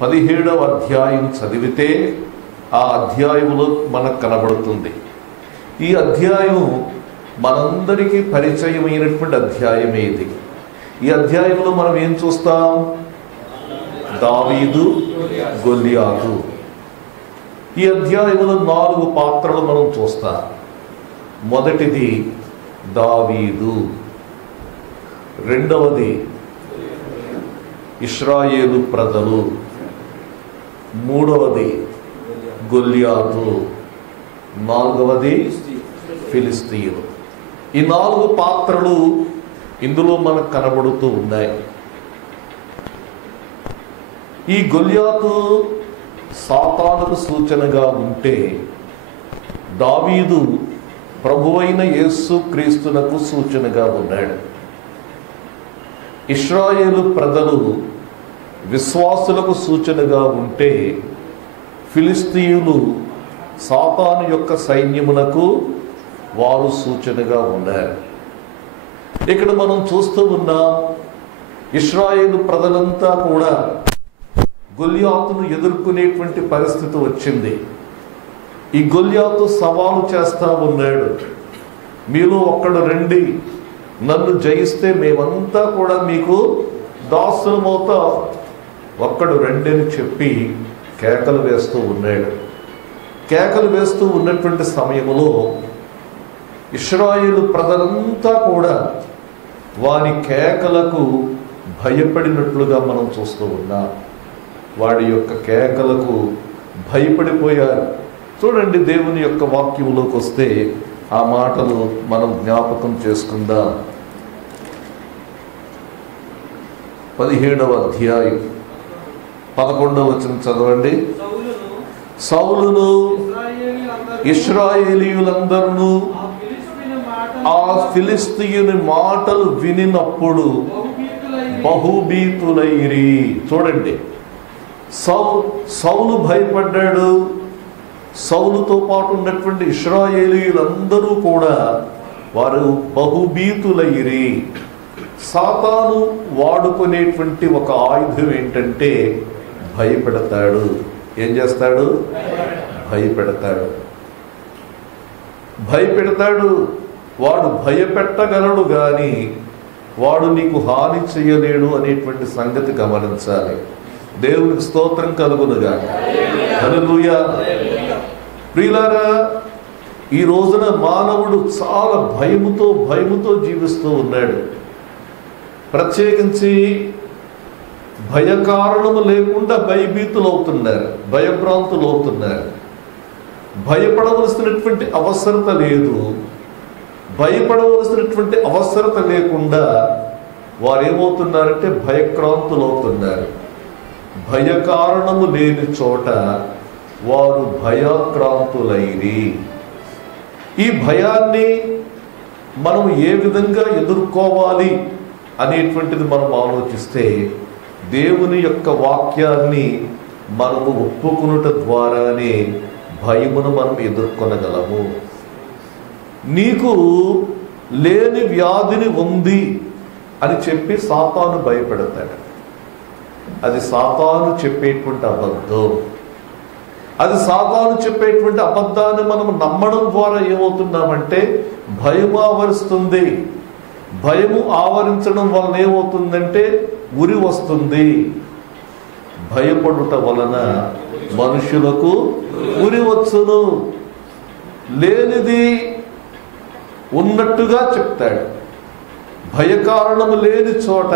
17వ అధ్యాయం చదివితే ఆ అధ్యాయంలో మనకు కనబడుతుంది. ఈ అధ్యాయం మనందరికీ పరిచయమైనటువంటి అధ్యాయమే ఇది. ఈ అధ్యాయంలో మనం ఏం చూస్తాం? దావీదు, గొల్లియాతు. ఈ అధ్యాయంలో 4 పాత్రలు మనం చూస్తాం. మొదటిది దావీదు, రెండవది ఇశ్రాయేలు ప్రజలు, మూడవది గొల్లియాతు, నాలుగవది ఫిలిస్తీయులు. ఈ 4 పాత్రలు ఇందులో మనకు కనబడుతూ ఉన్నాయి. ఈ గొల్లియాతు సాతానుకు సూచనగా ఉంటే, దావీదు ప్రభువైన యేసు క్రీస్తునకు సూచనగా ఉన్నాడు. ఇశ్రాయేలు ప్రజలు విశ్వాసులకు సూచనగా ఉంటే, ఫిలిస్తీయులు సాతాను యొక్క సైన్యమునకు వారు సూచనగా ఉన్నారు. ఇక్కడ మనం చూస్తూ ఉన్నాం, ఇశ్రాయేలు ప్రజలంతా కూడా గొల్లియాతును ఎదుర్కొనేటువంటి పరిస్థితి వచ్చింది. ఈ గొల్లియాతు సవాలు చేస్తా ఉన్నాడు, మీలో ఒక్కడు రండి, నన్ను జయిస్తే మేమంతా కూడా మీకు దాసులమవుతా, ఒక్కడు రండి అని చెప్పి కేకలు వేస్తూ ఉన్నాడు. కేకలు వేస్తూ ఉన్నటువంటి సమయంలో ఇశ్రాయేలు ప్రజలంతా కూడా వారి కేకలకు భయపడినట్లుగా మనం చూస్తూ ఉన్నాం. వాడి యొక్క కేకలకు భయపడిపోయారు. చూడండి, దేవుని యొక్క వాక్యంలోకి వస్తే ఆ మాటలు మనం జ్ఞాపకం చేసుకుందాం. 17వ అధ్యాయం 11వ వచనం చదవండి. సౌలును ఇశ్రాయేలీయులందరూ ఆ ఫిలిస్తీయుని మాటలు వినినప్పుడు బహుభీతులైరి. చూడండి, సౌలు భయపడ్డాడు. సౌలుతో పాటు ఉన్నటువంటి ఇశ్రాయేలీయులందరూ కూడా వారు బహుభీతులైరి. సాతాను వాడుకునేటువంటి ఒక ఆయుధం ఏంటంటే భయపెడతాడు. ఏం చేస్తాడు? భయపెడతాడు. వాడు భయపెట్టగలడు కానీ వాడు నీకు హాని చేయలేడు అనేటువంటి సంగతి గమనించాలి. దేవునికి స్తోత్రం కలుగునుగా. హల్లెలూయా. ప్రియులారా, ఈ రోజున మానవుడు చాలా భయముతో జీవిస్తూ ఉన్నాడు. ప్రత్యేకించి భయకారణము లేకుండా భయభీతులు అవుతున్నారు, భయభ్రాంతులు అవుతున్నారు. భయపడవలసినటువంటి అవసరత లేదు. భయపడవలసినటువంటి అవసరత లేకుండా వారు ఏమవుతున్నారంటే భయక్రాంతులు అవుతున్నారు. భయకారణము లేని చోట వారు భయాక్రాంతులైరి. ఈ భయాన్ని మనం ఏ విధంగా ఎదుర్కోవాలి అనేటువంటిది మనం ఆలోచిస్తే, దేవుని యొక్క వాక్యాన్ని మనము ఒప్పుకునుట ద్వారానే భయమును మనం ఎదుర్కొనగలము. నీకు లేని వ్యాధిని ఉంది అని చెప్పి సాతాను భయపెడతాడు. అది సాతాను చెప్పేటువంటి అబద్ధం. అది సాతాను చెప్పేటువంటి అబద్ధాన్ని మనం నమ్మడం ద్వారా ఏమవుతున్నామంటే భయం ఆవరిస్తుంది. భయము ఆవరించడం వలన ఏమవుతుందంటే ఉరి వస్తుంది. భయపడుట వలన మనుషులకు ఉరి వచ్చును. లేనిది ఉన్నట్టుగా చెప్తాడు. భయకారణము లేని చోట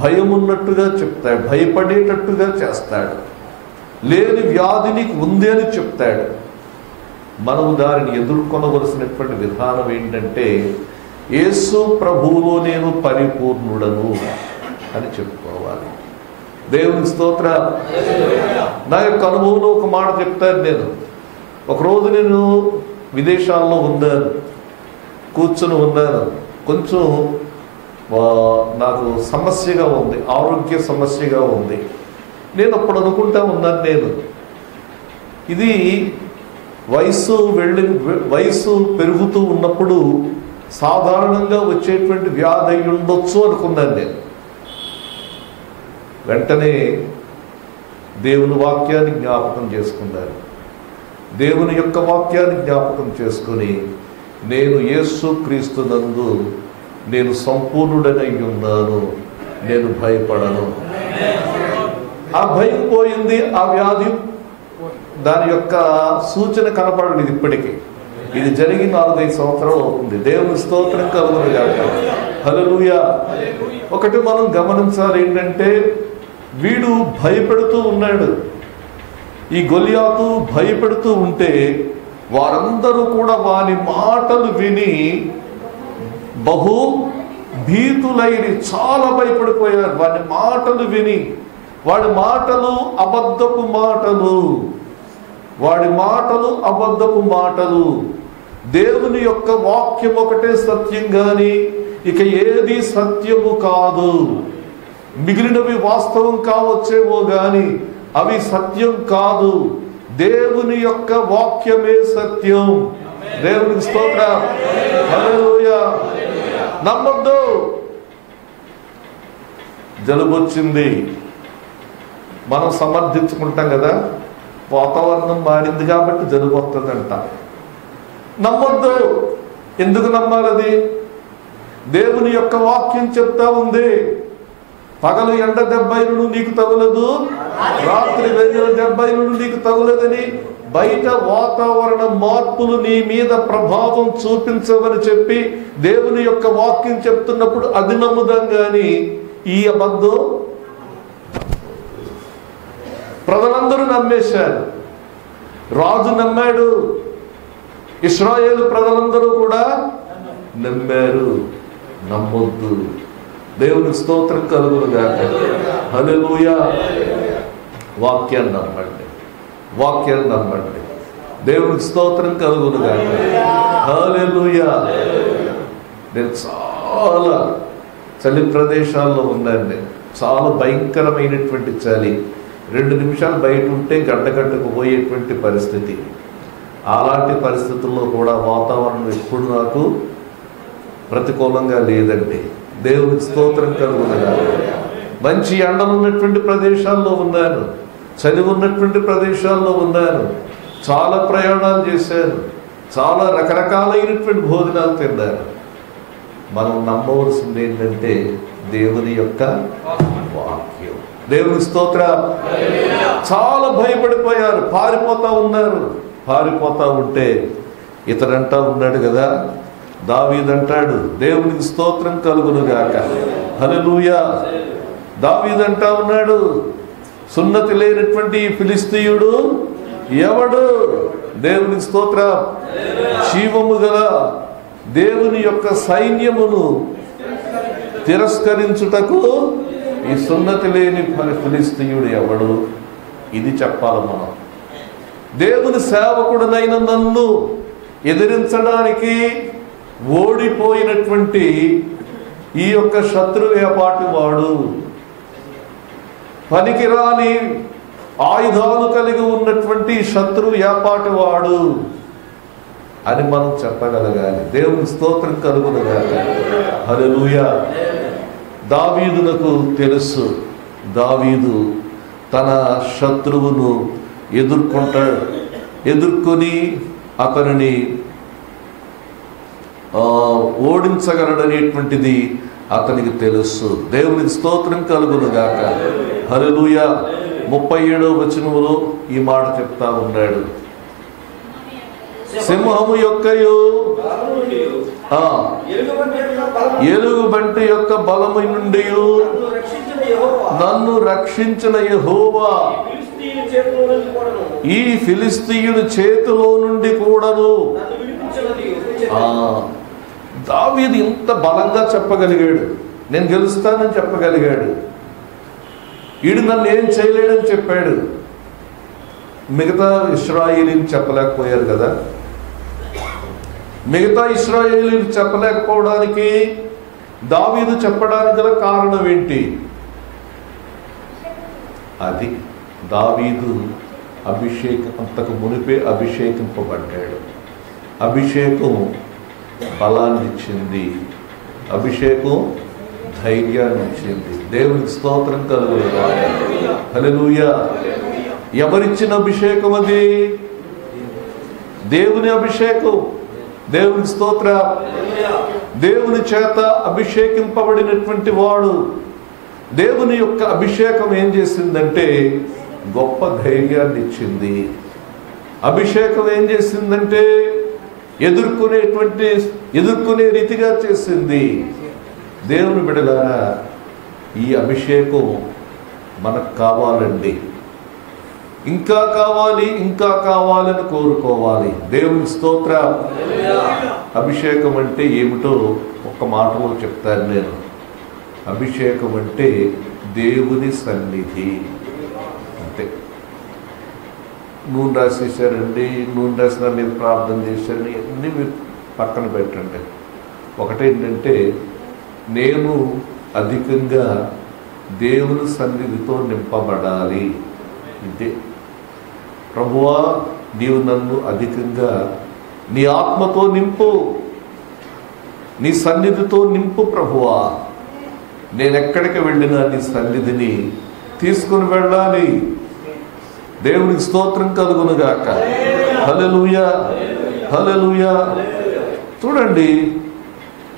భయం ఉన్నట్టుగా చెప్తాడు, భయపడేటట్టుగా చేస్తాడు. లేని వ్యాధి నీకు ఉంది అని చెప్తాడు. మనము దానిని ఎదుర్కొనవలసినటువంటి విధానం ఏంటంటే, యేసు ప్రభువులో నేను పరిపూర్ణుడను అని చెప్పుకోవాలి. దేవుని స్తోత్రం. నా యొక్క అనుభవంలో ఒక మాట చెప్తాను. నేను ఒకరోజు నేను విదేశాల్లో ఉన్నాను, కూర్చొని ఉన్నాను. కొంచెం నాకు సమస్యగా ఉంది, ఆరోగ్య సమస్యగా ఉంది. నేను అప్పుడు అనుకుంటా ఉన్నాను, నేను ఇది వయసు పెరుగుతూ ఉన్నప్పుడు సాధారణంగా వచ్చేటువంటి వ్యాధి అయి ఉండొచ్చు అనుకున్నాను నేను. వెంటనే దేవుని వాక్యాన్ని జ్ఞాపకం చేసుకున్నారు. దేవుని యొక్క వాక్యాన్ని జ్ఞాపకం చేసుకుని, నేను యేసు క్రీస్తునందు నేను సంపూర్ణుడనై ఉన్నాను, నేను భయపడను. ఆ భయం పోయింది. ఆ వ్యాధి దాని యొక్క సూచన కనపడలేదు ఇప్పటికీ. ఇది జరిగి 4-5 సంవత్సరాలు అవుతుంది. దేవుని స్తోత్రం కలుగును గాక. హల్లెలూయా. ఒకటి మనం గమనించాలి ఏంటంటే, వీడు భయపెడుతూ ఉన్నాడు. ఈ గొలియాతు భయపెడుతూ ఉంటే వారందరూ కూడా వాని మాటలు విని బహు భీతులైన చాలా భయపడిపోయారు. వాని మాటలు విని, వాడి మాటలు అబద్ధపు మాటలు, వాడి మాటలు అబద్ధపు మాటలు. దేవుని యొక్క వాక్యం ఒకటే సత్యం గాని ఇక ఏది సత్యము కాదు. మిగిలినవి వాస్తవం కావచ్చేమో గాని అవి సత్యం కాదు. దేవుని యొక్క వాక్యమే సత్యం. దేవునికి స్తోత్రం. హల్లెలూయా. నమ్మొద్దు. జలుబు వచ్చింది, మనం సమర్థించుకుంటాం కదా, వాతావరణం మారింది కాబట్టి జలుబు వస్తుందంట. నమ్మొద్దు. ఎందుకు నమ్మాలది? దేవుని యొక్క వాక్యం చెప్తా ఉంది, పగలు ఎండ 70 నీకు తగులదు, రాత్రి వెన్నెల 70 నీకు తగులదని. బయట వాతావరణ మార్పులు నీ మీద ప్రభావం చూపించవని చెప్పి దేవుని యొక్క వాక్యం చెప్తున్నప్పుడు అది నమ్ముదాం గాని ఈ అబద్ధం ప్రజలందరూ నమ్మేశారు. రాజు నమ్మాడు, ఇశ్రాయేలు ప్రజలందరూ కూడా నమ్మారు. నమ్మొద్దు. దేవుని స్తోత్రం కలుగును గాక. హల్లెలూయా. వాక్యాన్ని నమ్మండి, వాక్యాన్ని నమ్మండి. దేవునికి స్తోత్రం కలుగును గాక. హల్లెలూయా. నేను చాలా చలి ప్రదేశాల్లో ఉన్నాను. చాలా భయంకరమైనటువంటి చలి. 2 నిమిషాలు బయట ఉంటే గంటకు పోయేటువంటి పరిస్థితి. అలాంటి పరిస్థితుల్లో కూడా వాతావరణం ఎప్పుడు నాకు ప్రతికూలంగా లేదండి. దేవునికి స్తోత్రం కలుగునుగా. మంచి ఎండలు ఉన్నటువంటి ప్రదేశాల్లో ఉన్నాను, చలి ఉన్నటువంటి ప్రదేశాల్లో ఉన్నాను. చాలా ప్రయాణాలు చేశాను, చాలా రకరకాలైనటువంటి భోజనాలు తిన్నాను. మనం నమ్మవలసింది ఏంటంటే దేవుని యొక్క వాక్యం. దేవుని స్తోత్రం. చాలా భయపడిపోయారు, పారిపోతా ఉన్నారు. పారిపోతా ఉంటే ఇతడంటా ఉన్నాడు కదా, దావీదంటాడు, దేవునికి స్తోత్రం కలుగును గాక. హల్లెలూయా. దావీదంటా ఉన్నాడు, సున్నతి లేనటువంటి ఫిలిస్తీయుడు ఎవడు? దేవునికి స్తోత్రం. జీవము గల దేవుని యొక్క సైన్యమును తిరస్కరించుటకు ఈ సున్నతి లేని ఫిలిస్తీయుడు ఎవడు? ఇది చెప్పాలి మనం. దేవుని సేవకుడనైన నన్ను ఎదిరించడానికి ఓడిపోయినటువంటి ఈ యొక్క శత్రు ఏపాటి వాడు, పనికిరాని ఆయుధాలు కలిగి ఉన్నటువంటి శత్రు ఏపాటి వాడు అని మనం చెప్పగలగాలి. దేవుని స్తోత్రం కలుగునుగాక. హల్లెలూయా. దావీదునకు తెలుసు, దావీదు తన శత్రువును ఎదుర్కొని అతనిని ఓడించగలడనేటువంటిది అతనికి తెలుసు. దేవునికి స్తోత్రం కలుగునుగాక. హల్లెలూయా. 37వ వచనములో ఈ మాట చెప్తా ఉన్నాడు, సింహము యొక్కయు ఎలుగుబంటి యొక్క బలము నుండి నన్ను రక్షించిన యెహోవా ఈ ఫిలిస్తీయుని చేతిలో నుండి కూడాను. దావీదు ఇంత బలంగా చెప్పగలిగాడు, నేను గెలుస్తానని చెప్పగలిగాడు. ఈడు నన్ను ఏం చేయలేడని చెప్పాడు. మిగతా ఇశ్రాయేలీలు చెప్పలేకపోయారు కదా. మిగతా ఇశ్రాయేలీలు చెప్పలేకపోవడానికి దావీదు చెప్పడానికి గల కారణం ఏంటి? అది దావీదు అంతకు మునిపే అభిషేకింపబడ్డాడు. అభిషేకం బలాన్ని ఇచ్చింది, అభిషేకం ధైర్యాన్ని ఇచ్చింది. దేవునికి స్తోత్రం కలుగునుగాక. హల్లెలూయా. ఎవరిచ్చిన అభిషేకం అది? దేవుని అభిషేకం. దేవుని స్తోత్ర. దేవుని చేత అభిషేకింపబడినటువంటి వాడు. దేవుని యొక్క అభిషేకం ఏం చేసిందంటే గొప్ప ధైర్యాన్ని ఇచ్చింది. అభిషేకం ఏం చేసిందంటే ఎదుర్కొనే రీతిగా చేసింది. దేవుని బిడ్డలారా, ఈ అభిషేకం మనకు కావాలండి. ఇంకా కావాలి, ఇంకా కావాలని కోరుకోవాలి. దేవుని స్తోత్ర. అభిషేకం అంటే ఏమిటో ఒక్క మాటలో చెప్తాను నేను. అభిషేకం అంటే దేవుని సన్నిధి. అంతే. నూనె రాసేసారండి, నూనె రాసిన మీద ప్రార్థన చేశారని అన్నీ మీరు పక్కన పెట్టండి. ఒకటేంటంటే నేను అధికంగా దేవుని సన్నిధితో నింపబడాలి. ఇదే ప్రభువా, నీవు నన్ను అధికంగా నీ ఆత్మతో నింపు, నీ సన్నిధితో నింపు ప్రభువా. నేను ఎక్కడికి వెళ్ళినా నీ సన్నిధిని తీసుకుని వెళ్ళాలి. దేవునికి స్తోత్రం కలుగునుగాక. హల్లెలూయా, హల్లెలూయా. చూడండి,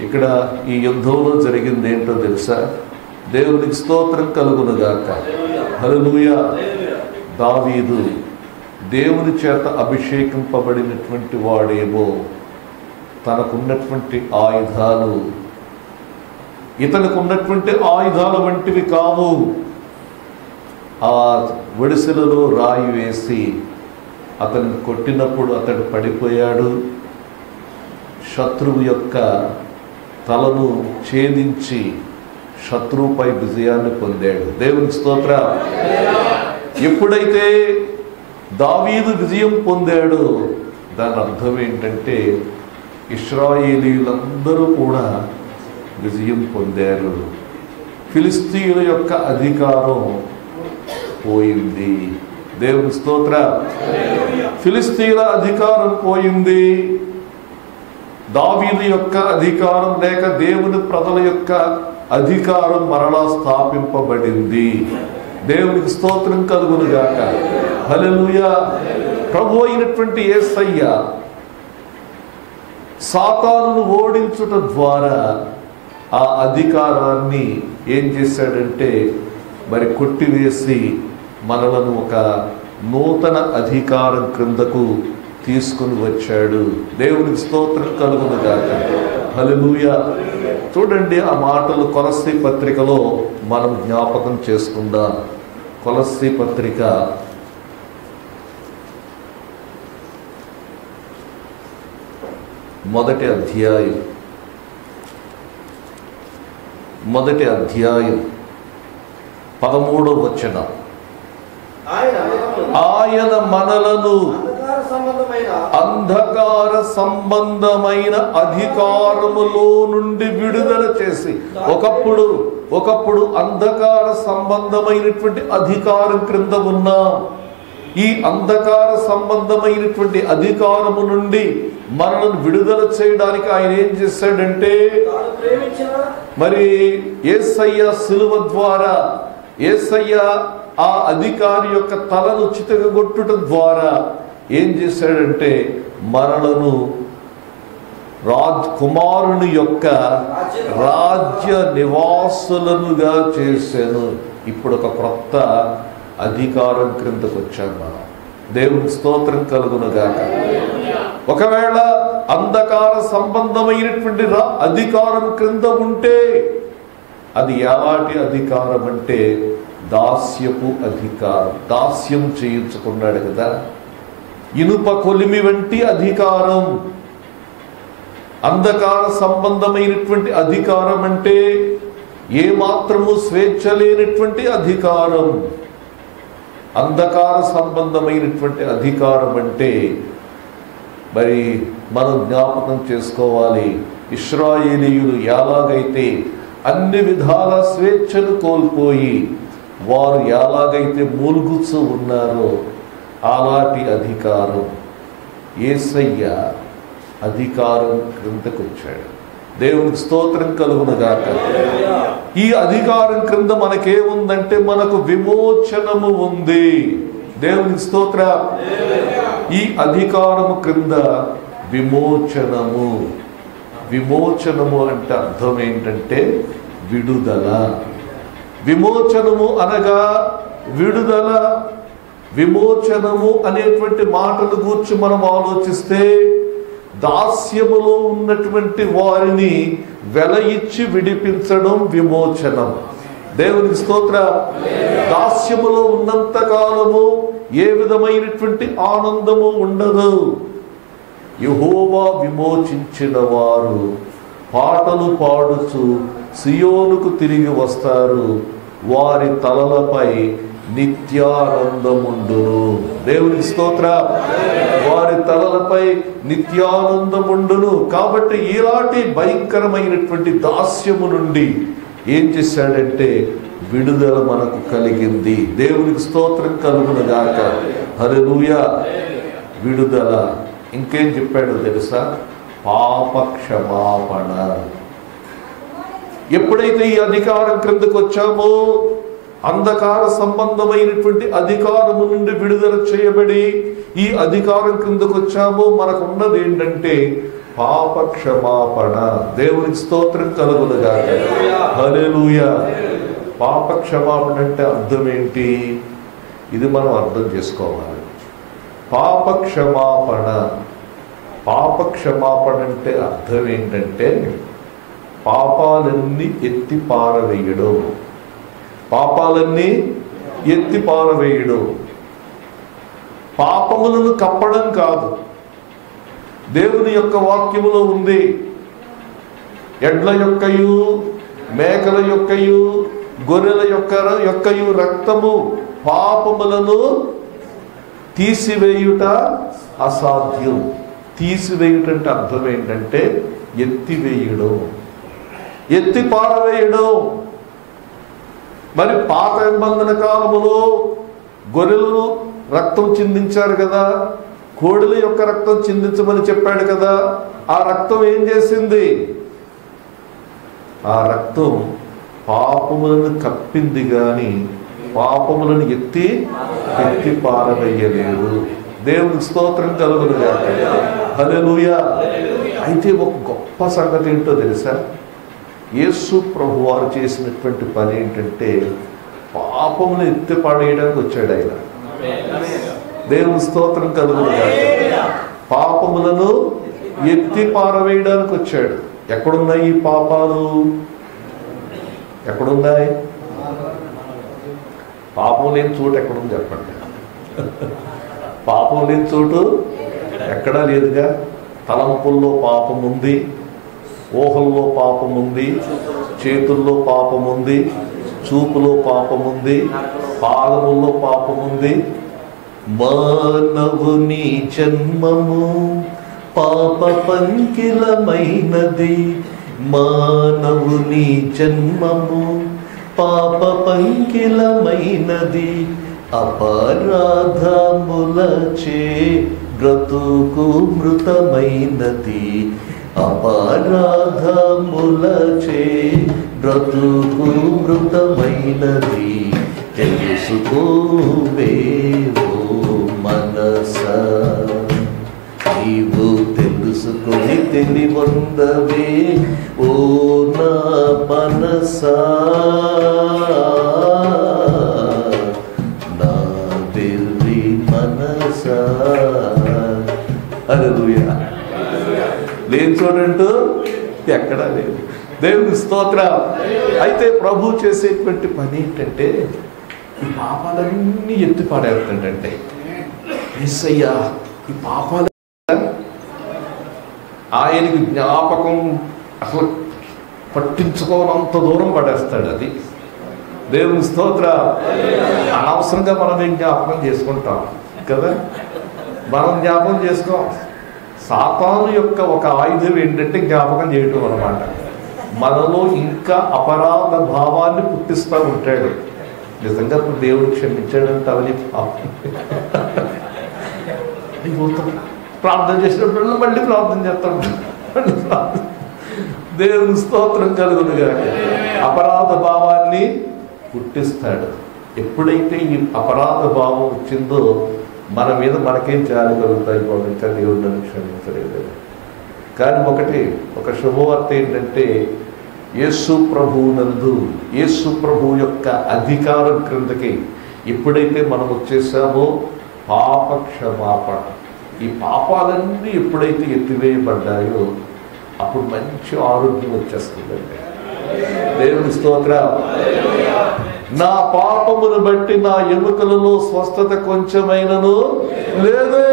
ఇక్కడ ఈ యుద్ధంలో జరిగింది ఏంటో తెలుసా? దేవునికి స్తోత్రం కలుగునుగాక. హల్లెలూయా. దావీదు దేవుని చేత అభిషేకింపబడినటువంటి వాడేమో తనకున్నటువంటి ఆయుధాలు ఇతనికి ఉన్నటువంటి ఆయుధాల వంటివి కావు. ఆ ఒడిసెలలో రాయి వేసి అతన్ని కొట్టినప్పుడు అతడు పడిపోయాడు. శత్రువు యొక్క తలను ఛేదించి శత్రువుపై విజయాన్ని పొందాడు. దేవునికి స్తోత్ర. ఎప్పుడైతే దావీదు విజయం పొందాడో దాని అర్థం ఏంటంటే ఇశ్రాయేలీయులందరూ కూడా విజయం పొందారు. ఫిలిస్తీయుల యొక్క అధికారం పోయింది. దేవుని స్తోత్ర. ఫిలిస్తీయుల అధికారం పోయింది. దావీదు యొక్క అధికారం లేక దేవుని ప్రజల యొక్క అధికారం మరలా స్థాపింపబడింది. దేవునికి స్తోత్రం కలుగునుగాక. హల్లెలూయా. ప్రభు అయినటువంటి యేసయ్య సాతానును ఓడించుట ద్వారా ఆ అధికారాన్ని ఏం చేశాడంటే మరి కొట్టివేసి మనలను ఒక నూతన అధికారం క్రిందకు తీసుకుని వచ్చాడు. దేవునికి స్తోత్రం కలుగునుగాక. హల్లెలూయా. చూడండి, ఆ మాటలు కొలస్సీ పత్రికలో మనం జ్ఞాపకం చేసుకుందాం. కొలస్సీ పత్రిక 1వ అధ్యాయం 13వ వచనం. ఆయన మనలను అంధకార సంబంధమైన అధికారములో నుండి విడుదల చేసి, ఒకప్పుడు అంధకార సంబంధమైనటువంటి అధికారం క్రింద ఉన్నాం. ఈ అంధకార సంబంధమైనటువంటి అధికారము నుండి మనల్ని విడుదల చేయడానికి ఆయన ఏం చేశాడంటే మరి యేసయ్య సిలువ ద్వారా యేసయ్య ఆ అధికారి యొక్క తలను చితకగొట్టుట ద్వారా ఏం చేశాడంటే మనలను కుమారుని యొక్క రాజ్య నివాసులనుగా చేశాను. ఇప్పుడు ఒక క్రొత్త అధికారం క్రిందకు వచ్చాం మనం. దేవుని స్తోత్రం కలుగునుగాక. ఒకవేళ అంధకార సంబంధమైనటువంటి అధికారం క్రింద ఉంటే అది ఎలాంటి అధికారం అంటే దాస్యపు అధికారం. దాస్యం చేయించుకున్నాడు కదా. ఇనుప కొలిమి వంటి అధికారం. అంధకార సంబంధమైనటువంటి అధికారం అంటే ఏమాత్రము స్వేచ్ఛ లేనటువంటి అధికారం. అంధకార సంబంధమైనటువంటి అధికారం అంటే మరి మనం జ్ఞాపకం చేసుకోవాలి. ఇశ్రాయేలీయులు ఎలాగైతే అన్ని విధాల స్వేచ్ఛను కోల్పోయి వారు ఎలాగైతే మూలుగుచ్చు ఉన్నారో అలాంటి అధికారం యేసయ్య అధికారం క్రిందకు వచ్చాడు. దేవునికి స్తోత్రం కలుగునుగాక. ఈ అధికారం క్రింద మనకేముందంటే మనకు విమోచనము ఉంది. దేవునికి స్తోత్ర. ఈ అధికారము క్రింద విమోచనము. విమోచనము అంటే అర్థం ఏంటంటే విడుదల. విమోచనము అనగా విడుదల. విమోచనము అనేటువంటి మాటలు గూర్చి మనం ఆలోచిస్తే దాస్యములో ఉన్నటువంటి వారిని వెల ఇచ్చి విడిపించడం విమోచనం. దేవునికి స్తోత్ర. దాస్యములో ఉన్నంత కాలము ఏ విధమైనటువంటి ఆనందము ఉండదు. యెహోవా విమోచించిన వారు పాటలు పాడుచు సియోనుకు తిరిగి వస్తారు. వారి తలలపై నిత్యానందముండును. దేవునికి స్తోత్ర. వారి తలలపై నిత్యానందముండును. కాబట్టి ఇలాంటి భయంకరమైనటువంటి దాస్యము నుండి ఏం చేశాడంటే విడుదల మనకు కలిగింది. దేవునికి స్తోత్రం కలుగును గాక. హల్లెలూయా. విడుదల. ఇంకేం చెప్పాడో తెలుసా? పాప క్షమాపణ. ఎప్పుడైతే ఈ అధికారం క్రిందకు వచ్చామో, అంధకార సంబంధమైనటువంటి అధికారము నుండి విడుదల చేయబడి ఈ అధికారం క్రిందకు వచ్చామో, మనకున్నది ఏంటంటే పాప క్షమాపణ. దేవునికి స్తోత్రం కలుగునుగాక. హల్లెలూయా. పాప క్షమాపణ అంటే అర్థం ఏంటి? ఇది మనం అర్థం చేసుకోవాలి. పాప క్షమాపణ. పాప క్షమాపణ అంటే అర్థం ఏంటంటే పాపాలన్నీ ఎత్తి పారవేయడం. పాపాలన్నీ ఎత్తి పారవేయడం. పాపములను కప్పడం కాదు. దేవుని యొక్క వాక్యములో ఉంది, ఎడ్ల యొక్కయు మేకల యొక్కయు గొర్రెల యొక్కయు రక్తము పాపములను తీసివేయుట అసాధ్యం. తీసివేయుట అంటే అర్థం ఏంటంటే ఎత్తివేయడం, ఎత్తి పారవేయడం. మరి పాత నిబంధన కాలములో గొర్రెలు రక్తం చిందించారు కదా, కోడెల యొక్క రక్తం చిందించమని చెప్పాడు కదా. ఆ రక్తం ఏం చేసింది? ఆ రక్తం పాపములను కప్పింది గాని పాపములను ఎత్తి పారవేయలేదు. దేవునికి స్తోత్రం కలుగునుగాక. హల్లెలూయా. అయితే ఒక గొప్ప సంగతి ఏంటో తెలుసా? యేసు ప్రభు వారు చేసినటువంటి పని ఏంటంటే పాపమును ఎత్తి పడేయడానికి వచ్చాడు ఆయన. దేవుని స్తోత్రం కలుగునుగాక. పాపములను ఎత్తి పారవేయడానికి వచ్చాడు. ఎక్కడున్నాయి ఈ పాపాలు? ఎక్కడున్నాయి? పాపం లేని చోటు ఎక్కడుంది చెప్పండి. పాపం లేని చోటు ఎక్కడా లేదుగా. తలంపుల్లో పాపం ఉంది, ఊహల్లో పాపం ఉంది, చేతుల్లో పాపం ఉంది, చూపులో పాపం ఉంది, పాదముల్లో పాపం ఉంది. మానవుని జన్మము పాప పంకిలమైనది. మానవుని జన్మము పాప పంకిలమైనది. అపరాధములచే బ్రతుకు మృతమైనది. అపరాధములచే బ్రతుకు మృతమైనది. తెలుసుకోవేవో మనసా, నీవు తెలుసుకొని తెలివొందవే ఓ నా మనసా. నా వెర్రి మనసా. హల్లెలూయా. లేని చూడంటూ ఎక్కడా లేదు. దేవుని స్తోత్రం. అయితే ప్రభు చేసేటువంటి పని ఏంటంటే ఈ పాపాలన్నీ ఎత్తి పాడేస్తాడంటే, యేసయ్యా ఈ పాపాలు ఆయనకి జ్ఞాపకం అసలు పట్టించుకోనంత దూరం పడేస్తాడు. అది దేవుని స్తోత్రం. అనవసరంగా మనం ఏం జ్ఞాపకం చేసుకుంటాం కదా. మనం జ్ఞాపకం చేసుకోం. సాతాను యొక్క ఒక ఆయుధం ఏంటంటే జ్ఞాపకం చేయటం అన్నమాట. మనలో ఇంకా అపరాధ భావాన్ని పుట్టిస్తూ ఉంటాడు. నిజంగా దేవుడు క్షమించాడంటే అవని ప్రార్థన చేసినప్పుడు మళ్ళీ ప్రార్థన చేస్తాం. దేవుని స్తోత్రం కలుగునుగాక. అపరాధ భావాన్ని పుట్టిస్తాడు. ఎప్పుడైతే ఈ అపరాధ భావం వచ్చిందో మన మీద మనకేం జాలి కలుగుతాయి, ఇంకా దేవుడు నన్ను క్షమించలేదు. కానీ ఒక శుభవార్త ఏంటంటే యేసు ప్రభువునందు యేసు ప్రభు యొక్క అధికారం క్రిందకి ఎప్పుడైతే మనం వచ్చేసామో పాప క్షమాపణ, ఈ పాపాలన్నీ ఎప్పుడైతే ఎత్తివేయబడ్డాయో అప్పుడు మంచి ఆరోగ్యం వచ్చేస్తుందండి. దేవుని స్తోత్రం. నా పాపమును బట్టి నా ఎముకలలో స్వస్థత కొంచెమైనను లేదు.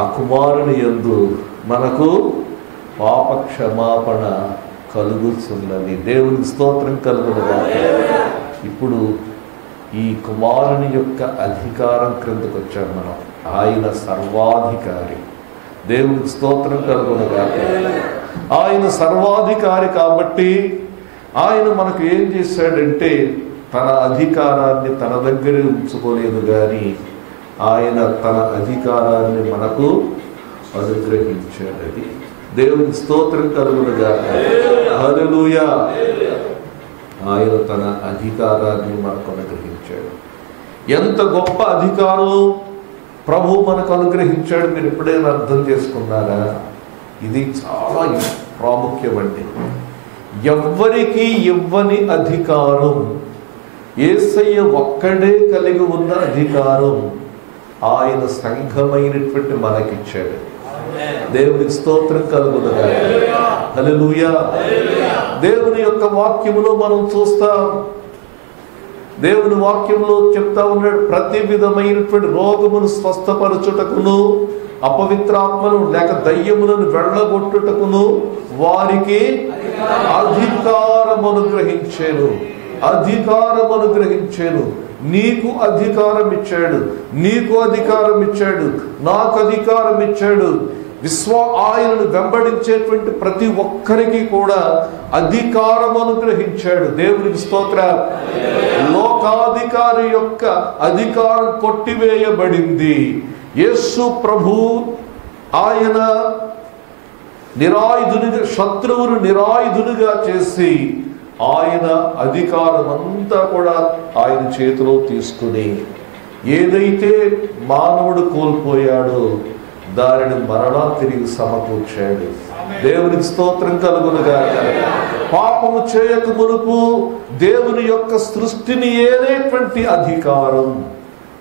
ఆ కుమారుని యందు మనకు పాప క్షమాపణ కలుగుతున్నది. దేవునికి స్తోత్రం కలుగునుగా. ఇప్పుడు ఈ కుమారుని యొక్క అధికారం క్రిందకు వచ్చాం మనం. ఆయన సర్వాధికారి. దేవునికి స్తోత్రం కలుగునుగా. ఆయన సర్వాధికారి కాబట్టి ఆయన మనకు ఏం చేశాడంటే తన అధికారాన్ని తన దగ్గర ఉంచుకోలేదు, కానీ ఆయన తన అధికారాన్ని మనకు అనుగ్రహించాడని. దేవునికి స్తోత్రం కలుగునుగా. హల్లెలూయా. ఆయన తన అధికారాన్ని మనకు అనుగ్రహించాడు. ఎంత గొప్ప అధికారం ప్రభు మనకు అనుగ్రహించాడు. మీరు ఎప్పుడైనా అర్థం చేసుకున్నారా? ఇది చాలా ప్రాముఖ్యమండి. ఎవ్వరికి ఇవ్వని అధికారం యేసయ్య ఒక్కడే కలిగి ఉన్న అధికారం ఆయన సంఘమైనటువంటి మనకిచ్చాడు. దేవునికి స్తోత్రం కలుగునుగా. హల్లెలూయా. దేవుని యొక్క వాక్యములో మనం చూస్తాం, దేవుని వాక్యంలో చెప్తా ఉన్నాడు, ప్రతి విధమైనటువంటి రోగమును స్వస్థపరచుటకును అపవిత్రాత్మను లేక దయ్యములను వెళ్ళగొట్టుటకును వారికి అధికారం అనుగ్రహించాను. అధికారం అనుగ్రహించాను. నీకు అధికారం ఇచ్చాడు, నీకు అధికారం ఇచ్చాడు, నాకు అధికారం ఇచ్చాడు. ఆయనను వెంబడించేటువంటి ప్రతి ఒక్కరికి కూడా అధికారం అనుగ్రహించాడు. దేవునికి స్తోత్రం. లోకాధికారి యొక్క అధికారం కొట్టివేయబడింది. యేసు ప్రభు ఆయన నిరాయుధునిగా, శత్రువును నిరాయుధునిగా చేసి ఆయన అధికారం అంతా కూడా ఆయన చేతిలో తీసుకుని ఏదైతే మానవుడు కోల్పోయాడో దానిని మరలా తిరిగి సమకూర్చాడు. దేవునికి స్తోత్రం కలుగునుగా. పాపము చేయక మునుపు దేవుని యొక్క సృష్టిని ఏలేటువంటి అధికారం.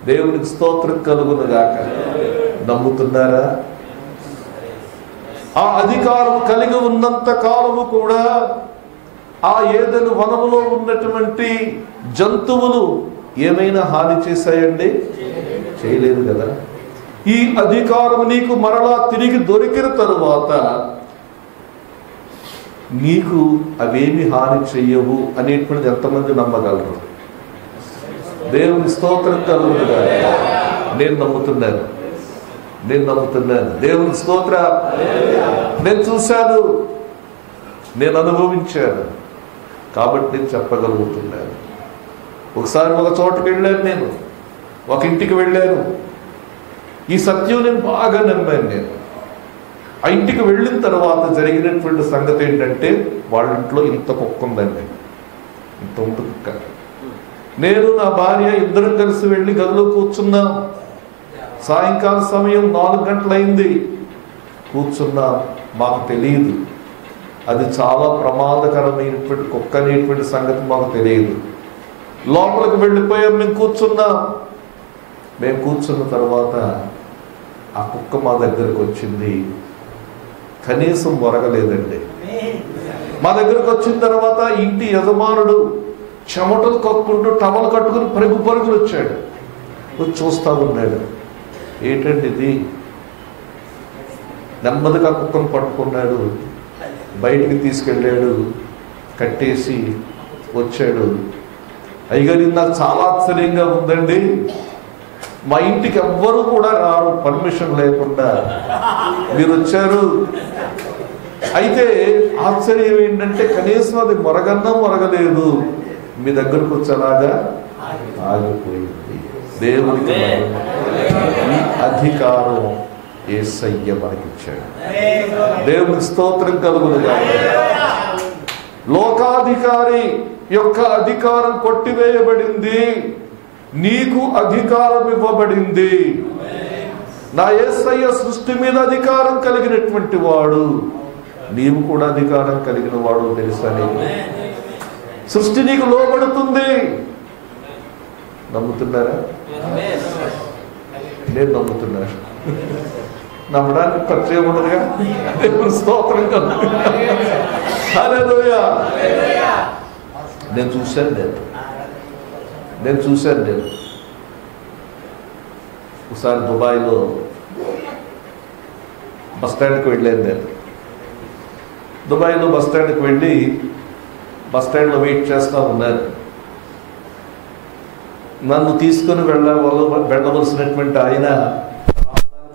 దేవునికి స్తోత్రం కలుగునుగా. నమ్ముతున్నారా? ఆ అధికారం కలిగి ఉన్నంత కాలము కూడా ఆ ఏదెను వనములో ఉన్నటువంటి జంతువులు ఏమైనా హాని చేశాయండి? చేయలేదు కదా. ఈ అధికారం నీకు మరలా తిరిగి దొరికిన తరువాత నీకు అవేమి హాని చెయ్యవు అనేటువంటిది ఎంతమంది నమ్మగలరు? దేవుని స్తోత్రం కలుగునుగా. నేను నమ్ముతున్నాను. దేవుని స్తోత్రం. నేను చూశాను, నేను అనుభవించాను కాబట్టి నేను చెప్పగలుగుతున్నాను. ఒకసారి ఒక చోటుకి వెళ్ళాను, నేను ఒక ఇంటికి వెళ్ళాను. ఈ సత్యం నేను బాగా నమ్మాను. నేను ఆ ఇంటికి వెళ్ళిన తర్వాత జరిగినటువంటి సంగతి ఏంటంటే వాళ్ళ ఇంట్లో ఇంత కుక్క ఉందండి, ఇంత ఉంటుంది కుక్క. నేను నా భార్య ఇద్దరం కలిసి వెళ్ళి గదిలో కూర్చున్నాం. సాయంకాల సమయం 4 గంటలైంది. కూర్చున్నాం. మాకు తెలియదు అది చాలా ప్రమాదకరమైనటువంటి కుక్క అనేటువంటి సంగతి మాకు తెలియదు. లోపలికి వెళ్ళిపోయాం. మేము కూర్చున్న తర్వాత ఆ కుక్క మా దగ్గరకు వచ్చింది. కనీసం మొరగలేదండి. మా దగ్గరకు వచ్చిన తర్వాత ఇంటి యజమానుడు చెమటలు కక్కుంటూ టవల్ కట్టుకుని పరుగులు వచ్చాడు. చూస్తా ఉన్నాడు. ఏంటంటే ఇది? నెమ్మదిగా కుక్కను పట్టుకున్నాడు, బయటికి తీసుకెళ్ళాడు, కట్టేసి వచ్చాడు. అయ్యగారు నాకు చాలా ఆశ్చర్యంగా ఉందండి, మా ఇంటికి ఎవ్వరూ కూడా రారు పర్మిషన్ లేకుండా, మీరు వచ్చారు. అయితే ఆశ్చర్యం ఏంటంటే కనీసం అది మొరగలేదు, మీ దగ్గరకు వచ్చేలాగా ఆగిపోయింది. దేవునికి ఈ అధికారం యేసయ్య మనకిచ్చాడు. దేవునికి స్తోత్రం కలుగునుగా. లోకాధికారి యొక్క అధికారం కొట్టివేయబడింది, నీకు అధికారం ఇవ్వబడింది. నా యేసయ్య సృష్టి మీద అధికారం కలిగినటువంటి వాడు, నీవు కూడా అధికారం కలిగిన వాడు తెలుసా నీకు? సృష్టి నీకు లోబడుతుంది. నమ్ముతున్నారా? నేను నమ్ముతున్నా. నమ్మడానికి ఖర్చు ఉండదుగా. దేవుని స్తోత్రం కదా. హల్లెలూయా. నేను చూశాను. ఒకసారి దుబాయ్లో బస్టాండ్కి వెళ్ళాను నేను. దుబాయ్లో బస్టాండ్కి వెళ్ళి బస్టాండ్లో వెయిట్ చేస్తూ ఉన్నాను. నన్ను తీసుకుని వెళ్ళవలసినటువంటి ఆయన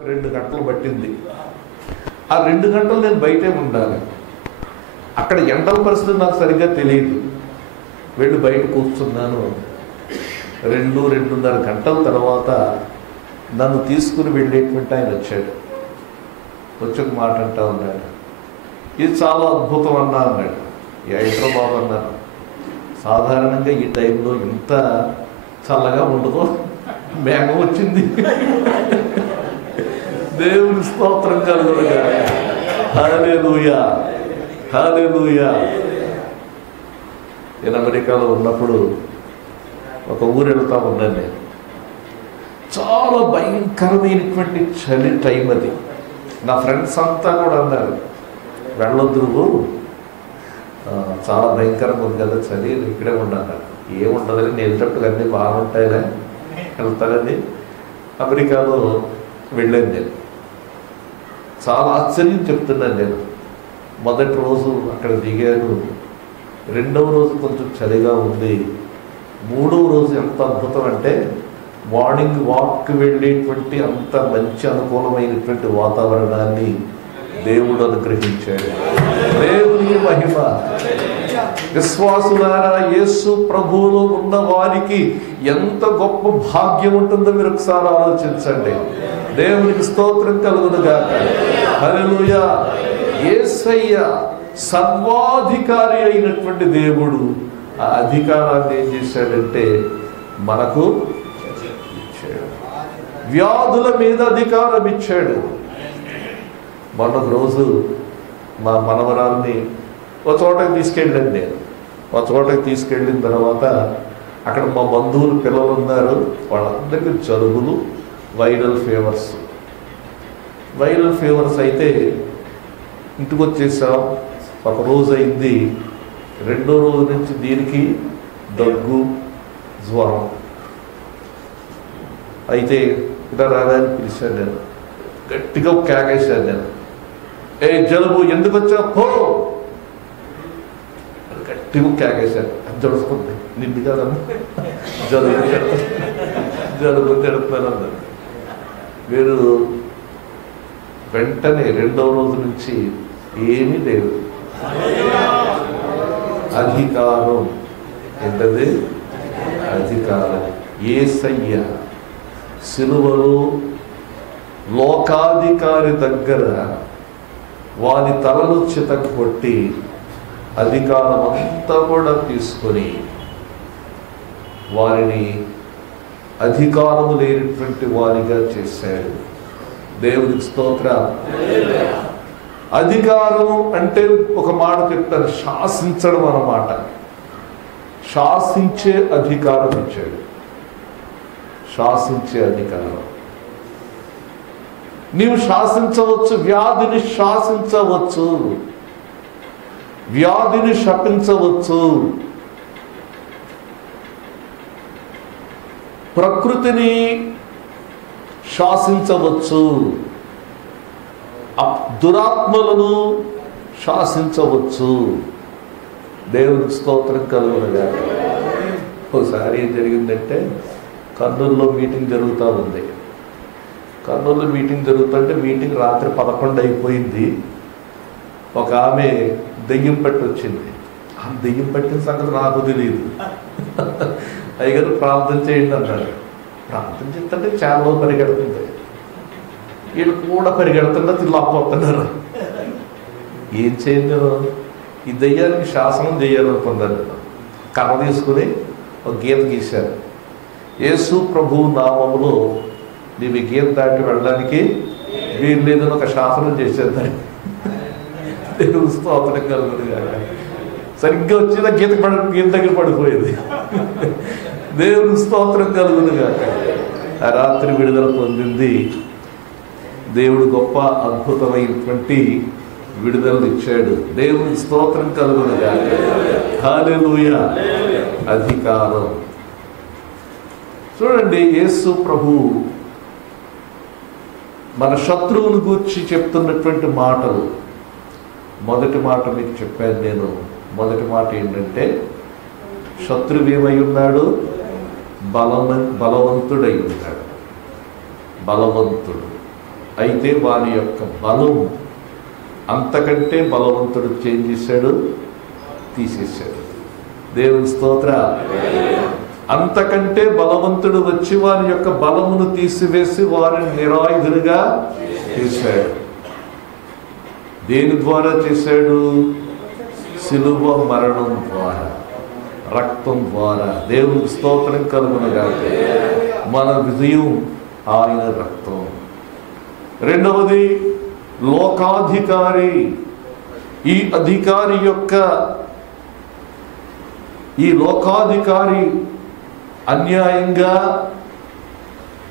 2 గంటలు పట్టింది. ఆ 2 గంటలు నేను బయటే ఉండాలి. అక్కడ ఎండల పరిస్థితి నాకు సరిగ్గా తెలియదు. వెళ్ళి బయట కూర్చున్నాను. 2-2.5 గంటల తర్వాత నన్ను తీసుకుని వెళ్ళేటువంటి ఆయన వచ్చాడు. వచ్చి ఒక మాట అంటా ఉన్నాడు, ఇది చాలా అద్భుతం అన్నా అన్నాడు. ఏంట్రో బాబు అన్నాను. సాధారణంగా ఈ టైంలో ఇంత చల్లగా ఉండదు, మేఘం వచ్చింది. దేవుని స్తోత్రం కలుగునుగా. హల్లెలూయా, హల్లెలూయా. నేను అమెరికాలో ఉన్నప్పుడు ఒక ఊరు వెళ్తా ఉన్నాను నేను. చాలా భయంకరమైనటువంటి చలి టైం అది. నా ఫ్రెండ్స్ అంతా కూడా అన్నారు, వెళ్ళొద్దు నువ్వు, చాలా భయంకరంగా ఉంది కదా చలి, ఇక్కడే ఉండన్నారు. ఏముండదని నేను వెళ్ళేటప్పుడు అన్నీ బాగుంటాయిలే, వెళ్తానని అమెరికాలో వెళ్ళాను నేను. చాలా ఆశ్చర్యం చెప్తున్నాను నేను. మొదటి రోజు అక్కడ దిగాను, 2వ రోజు కొంచెం చలిగా ఉంది, 3వ రోజు ఎంత అద్భుతం అంటే మార్నింగ్ వాక్కి వెళ్ళేటువంటి అంత మంచి అనుకూలమైనటువంటి వాతావరణాన్ని దేవుడు అనుగ్రహించాడు. దేవుని మహిమ. విశ్వాసులారా, యేసు ప్రభువులో ఉన్న వారికి ఎంత గొప్ప భాగ్యం ఉంటుందో మీరు ఒకసారి ఆలోచించండి. దేవునికి స్తోత్రం కలుగునుగాక. హల్లెలూయా. యేసయ్య సర్వాధికారి అయినటువంటి దేవుడు ఆ అధికారాన్ని ఏం చేశాడంటే మనకు ఇచ్చాడు. వ్యాధుల మీద అధికారం ఇచ్చాడు. మొన్నొక రోజు మా మనవరాల్ని ఒక చోటకి తీసుకెళ్ళాను నేను. ఒక చోటకి తీసుకెళ్ళిన తర్వాత అక్కడ మా బంధువులు పిల్లలు ఉన్నారు, వాళ్ళందరికీ జలుబులు, వైరల్ ఫీవర్స్ అయితే ఇంటికి వచ్చేసాం. ఒక రోజు అయింది, 2వ రోజు నుంచి దీనికి దగ్గు, జ్వరం. అయితే ఇలా రాదని పిలిచాను నేను. గట్టిగా కేకేశాను నేను, ఏ జలుబు ఎందుకు వచ్చా పో. గట్టిగా కేకేశాను. జడుస్తుంది, నిండి కాదమ్మా, జలుబు తిడుతున్నాను అన్నారు. మీరు వెంటనే 2వ రోజు నుంచి ఏమీ లేదు. అధికారం ఏంటది? అధికారం. యేసయ్య సిలువలో లోకాధికారి దగ్గర వారి తలను చితక కొట్టి అధికారం అంతా కూడా తీసుకొని వారిని అధికారము లేనటువంటి వారిగా చేశాడు. దేవునికి స్తోత్రం. అధికారం అంటే ఒక మాట చెప్తారు, శాసించడం అన్నమాట. శాసించే అధికారం ఇచ్చాడు. శాసించే అధికారం. నీవు శాసించవచ్చు, వ్యాధిని శాసించవచ్చు, వ్యాధిని శపించవచ్చు, ప్రకృతిని శాసించవచ్చు, దురాత్మలను శాసించవచ్చు. దేవునికి స్తోత్రం కలుగునుగాక. ఒకసారి ఏం జరిగిందంటే, కర్నూలులో మీటింగ్ జరుగుతూ ఉంది. కర్నూలులో మీటింగ్ జరుగుతుంటే మీటింగ్ రాత్రి 11 అయిపోయింది. ఒక ఆమె దెయ్యం పట్టి వచ్చింది. ఆ దెయ్యం పట్టిన సంగతి నాకు తెలియదు. అయ్యగారు ప్రార్థన చేయండి అన్నాడు. ప్రార్థన చేస్తుంటే చాలా పరిగెడుతుంది. వీళ్ళు కూడా పరిగెడుతున్నా తిల్లాపోతున్నారు. ఏం చేయండి? ఈ దెయ్యానికి శాసనం చేయాలనుకున్నాను. కర్ర తీసుకుని ఒక గీత గీశారు. యేసు ప్రభు నామములో నీవు గీత దాటి వెళ్ళడానికి వీలు లేదని ఒక శాసనం చేసేద్దాన్ని. దేవుని స్తోత్రం కలుగును గాక. సరిగ్గా వచ్చిన గీత దగ్గర పడిపోయేది. దేవుని స్తోత్రం కలుగును గాక. ఆ రాత్రి విడుదల పొందింది. దేవుడు గొప్ప అద్భుతమైనటువంటి విడుదలను ఇచ్చాడు. దేవుని స్తోత్రం కలుగును గాక. హల్లెలూయా. అధికారం చూడండి. యేసు ప్రభు మన శత్రువుని గూర్చి చెప్తున్నటువంటి మాటలు. మొదటి మాట మీకు చెప్పాను నేను. మొదటి మాట ఏంటంటే శత్రువు ఏమై ఉన్నాడు? బలవంతుడై ఉన్నాడు. బలవంతుడు అయితే వాని యొక్క బలం అంతకంటే బలవంతుడు చేంజ్ చేశాడు, తీసేశాడు. దేవుని స్తోత్ర. అంతకంటే బలవంతుడు వచ్చి వారి యొక్క బలమును తీసివేసి వారిని నిరాయుధులుగా చేశాడు. దేని ద్వారా చేశాడు? సిలువ మరణం ద్వారా, రక్తం ద్వారా. దేవునికి స్తోత్రం కలుగునుగాక. మన విజయం ఆయన రక్తం. రెండవది లోకాధికారి. ఈ లోకాధికారి అన్యాయంగా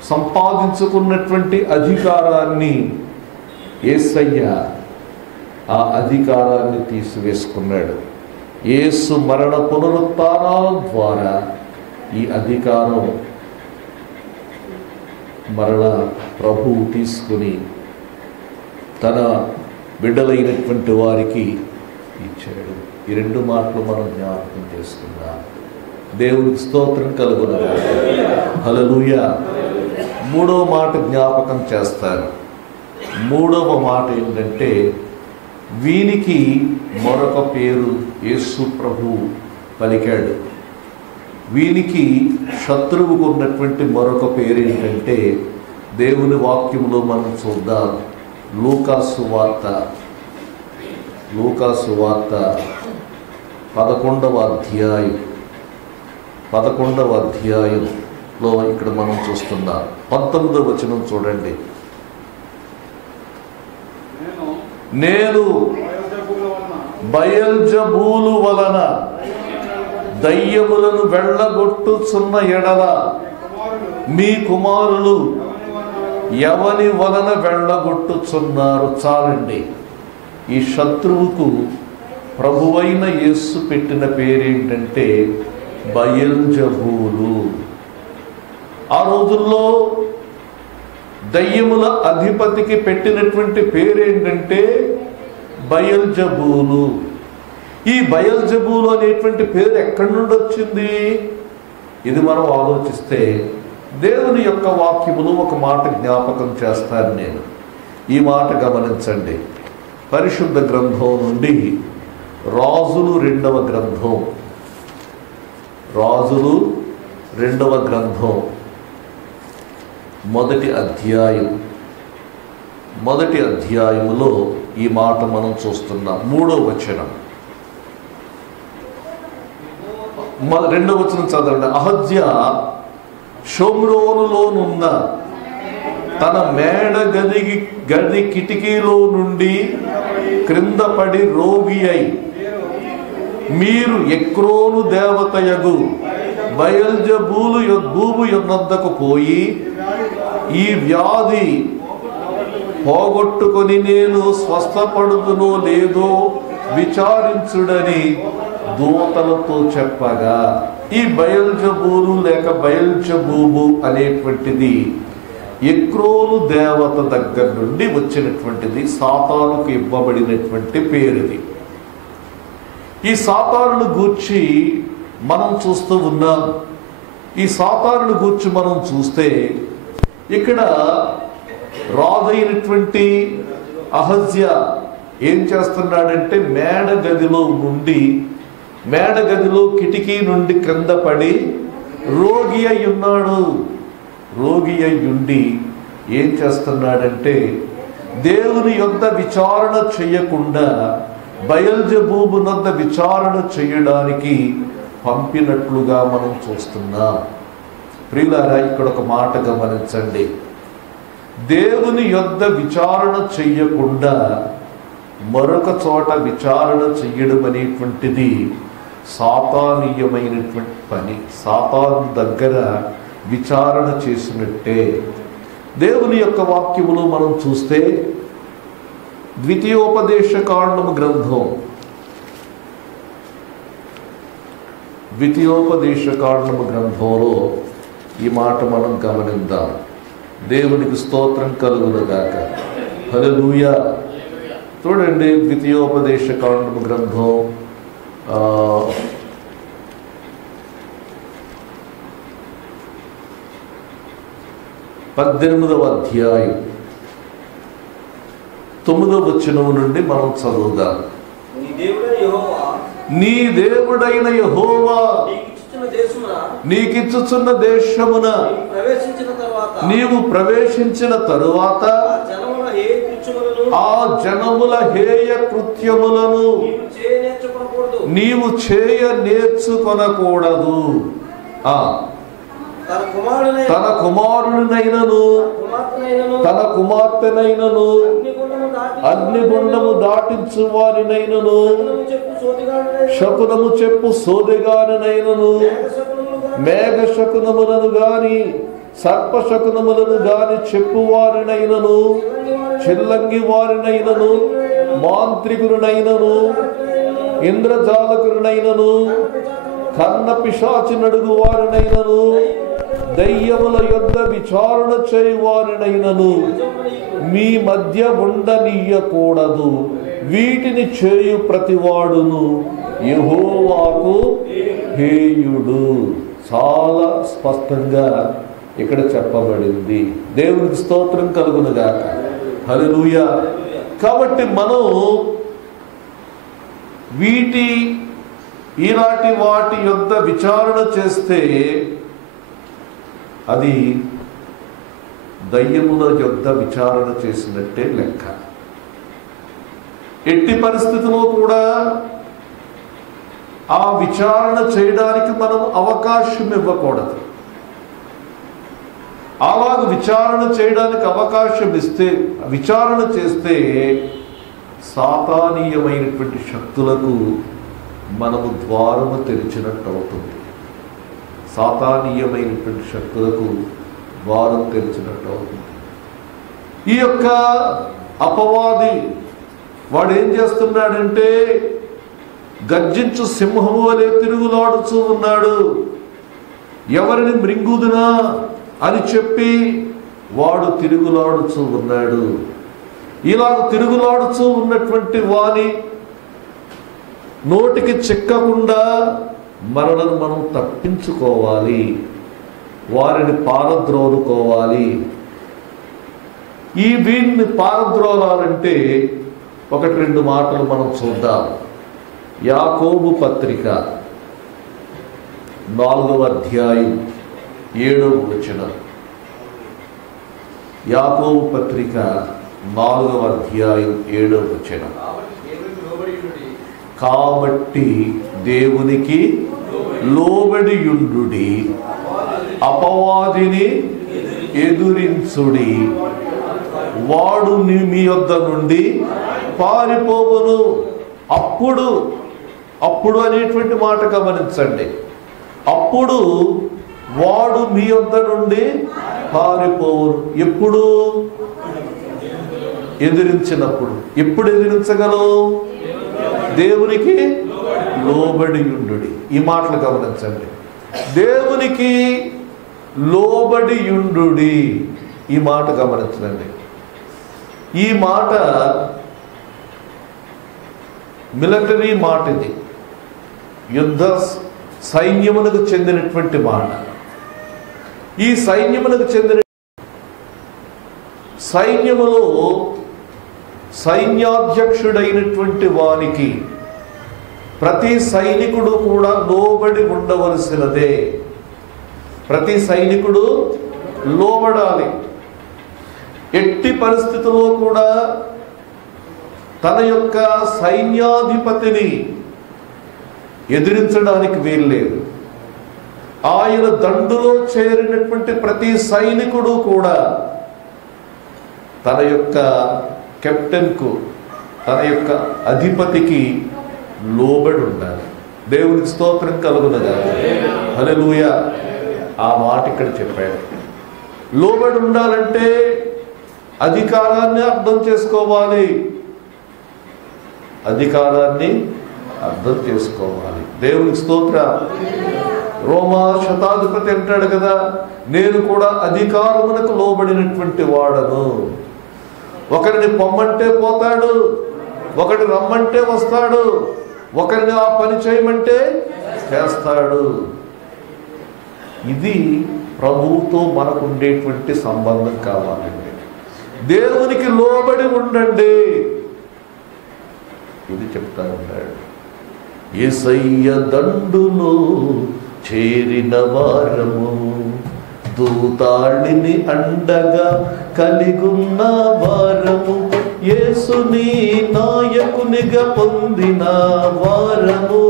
సంపాదించుకున్నటువంటి అధికారాన్ని యేసయ్య ఆ అధికారాన్ని తీసివేసుకున్నాడు. యేసు మరణ పునరుత్థానాల ద్వారా ఈ అధికారం మరణ ప్రభువు తీసుకుని తన బిడ్డలైనటువంటి వారికి ఇచ్చాడు. ఈ రెండు మాటలు మనం జ్ఞాపకం చేసుకుందాం. దేవునికి స్తోత్రం కలుగునుగాక. హల్లెలూయా. మూడవ మాట జ్ఞాపకం చేస్తారు. మూడవ మాట ఏంటంటే వీనికి మరొక పేరు యేసు ప్రభు పలికాడు. వీనికి శత్రువుకు ఉన్నటువంటి మరొక పేరు ఏంటంటే దేవుని వాక్యంలో మనం చూద్దాం. లూకాసు వార్త 11వ అధ్యాయంలో ఇక్కడ మనం చూస్తున్నాం. 19వ వచనం చూడండి. నేను బయల్జబూలు వలన దయ్యములను వెళ్ళగొట్టుచున్న ఎడల మీ కుమారులు ఎవని వలన వెళ్ళగొట్టుచున్నారు? చాలండి. ఈ శత్రువుకు ప్రభువైన యేసు పెట్టిన పేరేంటంటే బయల్జబూలు. ఆ రోజుల్లో దయ్యముల అధిపతికి పెట్టినటువంటి పేరేంటంటే బయల్జబూలు. ఈ బయల్జబూలు అనేటువంటి పేరు ఎక్కడి నుండి వచ్చింది? ఇది మనం ఆలోచిస్తే దేవుని యొక్క వాక్యములు ఒక మాట జ్ఞాపకం చేస్తాను నేను. ఈ మాట గమనించండి. పరిశుద్ధ గ్రంథం నుండి రాజులు 2వ గ్రంథం, రాజులు 2వ గ్రంథం మొదటి అధ్యాయములో ఈ మాట మనం చూస్తున్నాం. 3వ వచనం, 2వ వచనం చదవండి. అహజ్య షోమ్రోనులోనున్న తన మేడ గది కిటికీలో నుండి క్రింద పడి రోగి అయి మీరు ఎక్రోను దేవతయగు బయల్జబూలు యొద్దకు పోయి ఈ వ్యాధి పోగొట్టుకొని నేను స్వస్థపడుదునో లేదో విచారించుడని దూతలతో చెప్పగా, ఈ బయల్జబూలు లేక బయల్జబూబు అనేటువంటిది ఎక్రోను దేవత దగ్గర నుండి వచ్చినటువంటిది. సాతానుకు ఇవ్వబడినటువంటి పేరుది. ఈ సాతానును గూర్చి మనం చూస్తూ ఉన్నాం. ఈ సాతానును గూర్చి మనం చూస్తే ఇక్కడ రాజైనటువంటి అహజ్య ఏం చేస్తున్నాడంటే మేడ గదిలో కిటికీ నుండి క్రింద పడి రోగి అయి ఉన్నాడు. రోగి అయ్యుండి ఏం చేస్తున్నాడంటే దేవుని యొద్ద విచారణ చేయకుండా బయల్జెబూబు నొద్ద విచారణ చేయడానికి పంపినట్లుగా మనం చూస్తున్నాం. ప్రియులారా, ఇక్కడ ఒక మాట గమనించండి. దేవుని యొద్ద విచారణ చెయ్యకుండా మరొక చోట విచారణ చెయ్యడం అనేటువంటిది సాతానీయమైనటువంటి పని. సాతాను దగ్గర విచారణ చేసినట్టే. దేవుని యొక్క వాక్యములు మనం చూస్తే ద్వితీయోపదేశ కాండము గ్రంథం, ద్వితీయోపదేశ కాండము గ్రంథంలో ఈ మాట మనం గమనిద్దాం. దేవునికి స్తోత్రం కలుగునుగాక. హల్లెలూయా. చూడండి, ద్వితీయోపదేశ కాండము గ్రంథం 18వ అధ్యాయం 9వ వచనం నుండి మనం చదువుదాం. నీ దేవుడైన యెహోవా నీకిచ్చుచున్న దేశమున నీవు ప్రవేశించిన తరువాత ఆ జనముల హేయ కృత్యములను నీవు చేయ నేర్చుకొనకూడదు. తన కుమారుడినైనను తన కుమార్తెనైనను అగ్నిగుండము దాటించు వారినైనను శకునము చెప్పు సోదెగానినైనను మేఘ శకునములను గాని సర్ప శకునములను గాని చెప్పు వారినైనను చిల్లంగి వారినైనను మాంత్రికుడినైనను ఇంద్రజాలకుడినైనను కన్న పిశాచి నడుగు వారినైనను దయ్యముల యొద్ద విచారణ చేయువారినైనను మీ మధ్య ఉండనీయకూడదు. వీటిని చేయు ప్రతివాడును యెహోవాకు హేయుడు. చాలా స్పష్టంగా ఇక్కడ చెప్పబడింది. దేవునికి స్తోత్రం కలుగునుగాక. హల్లెలూయా. కాబట్టి మనం ఈనాటి వాటి యొద్ద విచారణ చేస్తే అది దయ్యముల యొద్ద విచారణ చేసినట్టే లెక్క. ఎట్టి పరిస్థితిలో కూడా ఆ విచారణ చేయడానికి మనం అవకాశం ఇవ్వకూడదు. అలాగ విచారణ చేయడానికి అవకాశం ఇస్తే, విచారణ చేస్తే సాతానీయమైనటువంటి శక్తులకు మనము ద్వారము తెరిచినట్టు అవుతుంది. సాతానీయమైనటువంటి శక్తులకు ద్వారం తెరిచినట్టు అవుతుంది. ఈ యొక్క అపవాది వాడు ఏం చేస్తున్నాడంటే గర్జించు సింహము వలె తిరుగులాడుతూ ఉన్నాడు. ఎవరిని మృంగుదునా అని చెప్పి వాడు తిరుగులాడుతూ ఉన్నాడు. ఇలాగ తిరుగులాడుతూ ఉన్నటువంటి వాని నోటికి చిక్కకుండా మనలను మనం తప్పించుకోవాలి, వారిని పారద్రోలుకోవాలి. వీరిని పారద్రోలాలంటే 1-2 మాటలు మనం చూద్దాం. యాకోబు పత్రిక 4వ అధ్యాయం 7వ వచనం. యాకోబు పత్రిక 4వ అధ్యాయం 7వ వచనం. కాబట్టి దేవునికి లోబడియుండుడి, అపవాదిని ఎదురించుడి, వాడు మీ యొద్ద నుండి పారిపోవును. అప్పుడు అనేటువంటి మాట గమనించండి. అప్పుడు వాడు మీ యొద్ద నుండి పారిపోవును. ఎప్పుడు? ఎదిరించినప్పుడు. ఎప్పుడు ఎదిరించగలవు? దేవునికి లోబడియుండుడి. ఈ మాటలు గమనించండి. దేవునికి లోబడియుండుడి. ఈ మాట గమనించండి. ఈ మాట మిలిటరీ మాట. ఇది యుద్ధ సైన్యమునకు చెందినటువంటి మాట. ఈ సైన్యమునకు చెందిన సైన్యములో సైన్యాధ్యక్షుడైనటువంటి వానికి ప్రతి సైనికుడు కూడా లోబడి ఉండవలసినదే. ప్రతి సైనికుడు లోబడాలి. ఎట్టి పరిస్థితుల్లో కూడా తన యొక్క సైన్యాధిపతిని ఎదిరించడానికి వీల్లేదు. ఆయన దండులో చేరినటువంటి ప్రతి సైనికుడు కూడా తన యొక్క కెప్టెన్కు, తన యొక్క అధిపతికి లోబడి ఉండాలి. దేవునికి స్తోత్రం కలుగునగా. హల్లెలూయా. ఆ మాట ఇక్కడ చెప్పాడు. లోబడి ఉండాలంటే అధికారాన్ని అర్థం చేసుకోవాలి. అధికారాన్ని అర్థం చేసుకోవాలి. దేవునికి స్తోత్రం. రోమా శతాధిపతి అంటాడు కదా, నేను కూడా అధికారమునకు లోబడినటువంటి వాడను. ఒకరిని పొమ్మంటే పోతాడు, ఒకరిని రమ్మంటే వస్తాడు, ఒకరిని ఆ పని చేయమంటే చేస్తాడు. ఇది ప్రభువుతో మనకు ఉండేటువంటి సంబంధం కావాలండి. దేవునికి లోబడి ఉండండి, ఇది చెప్తా ఉంటాడు. యేసయ్య దండులో చేరిన వారము, దూతాళిని అండగా కలిగున్న వారము, యేసుని నాయకునిగా పొందిన వారము,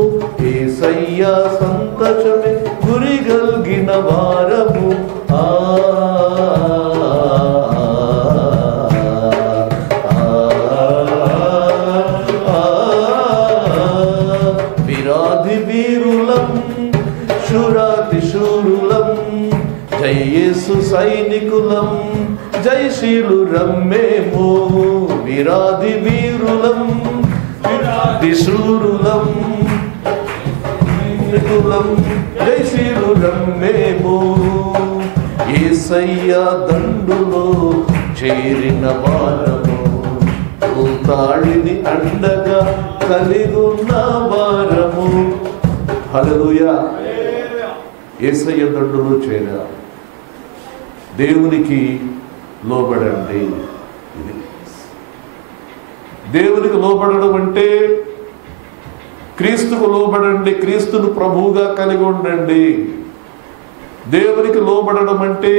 యేసయ్య సంతోషమే గురి కలిగిన వారము. విరాధి వీరులం శూరాతి శూరులం, జై యేసు సైనికులం, జయశీలురం మేము. విరాధి వీరులం విరాధి శూరులం జయశీలురం మేము. యేసయ్య దండులో చేరిన వారము, భూతాళిని అండగా కలిగున్న వారము. హల్లెలూయా. యేసయ్య దండులో చేరా. దేవునికి లోబడండి. ఇది దేవునికి లోబడడం అంటే క్రీస్తుకు లోబడండి, క్రీస్తును ప్రభువుగా కలిగి ఉండండి. దేవునికి లోబడడం అంటే